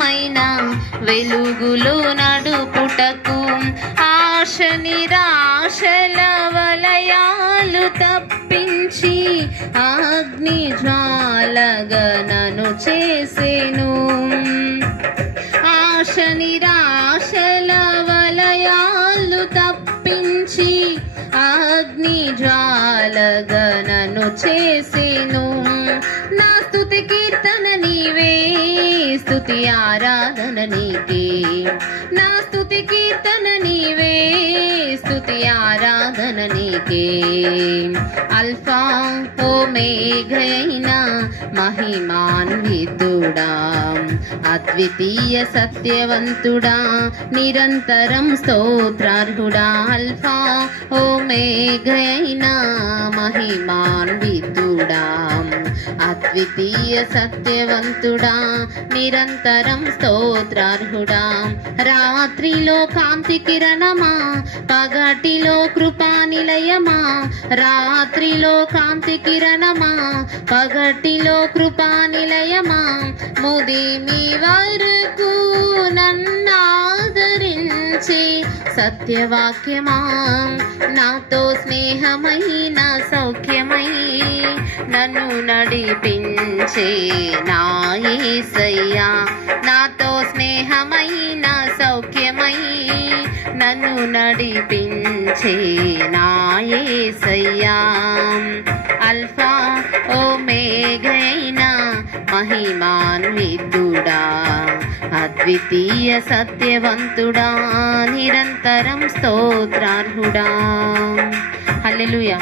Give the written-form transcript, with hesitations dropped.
నిత్యమైన వెలుగులో నడుపుటకు ఆశ నిరాశల వలయాలు తప్పించి అగ్ని జ్వాలగా నన్ను చేసెను. ఆశ నిరాశల వలయాలు తప్పించి అగ్ని జ్వాలగా నన్ను చేసెను. నా స్తుతి కీర్తన నీవే, స్తుతి ఆరాధన నీకే. నా స్తుతి కీర్తన నీవే, స్తుతి ఆరాధన నీకే. అల్ఫా ఓమేఘైన మహిమాన్వితుడా, అద్వితీయ సత్యవంతుడా, నిరంతరం స్తోత్రార్హుడా. అల్ఫా ఓమేఘైన మహిమాన్వితుడా, అద్వితీయ సత్యవంతుడా, నిరంతరం స్తోత్రార్హుడా. రాత్రిలో కాంతి కిరణమా, పగటిలో కృపా నిలయమా. రాత్రిలో కాంతి కిరణమా, పగటిలో కృపా నిలయమా. ముదిమి వరకు నన్నాదరించి సత్యవాక్యమా, నాతో స్నేహమైన సౌఖ్యమై నన్ను నడిపించే నా యేసయ్యా. నాతో స్నేహమైన సౌఖ్యమై నన్ను నడిపించే నా యేసయ్యా. అల్ఫా ఓమేఘైన మహిమాన్వితుడా, అద్వితీయ సత్యవంతుడా, నిరంతరం స్తోత్రార్హుడా. హల్లెలూయా.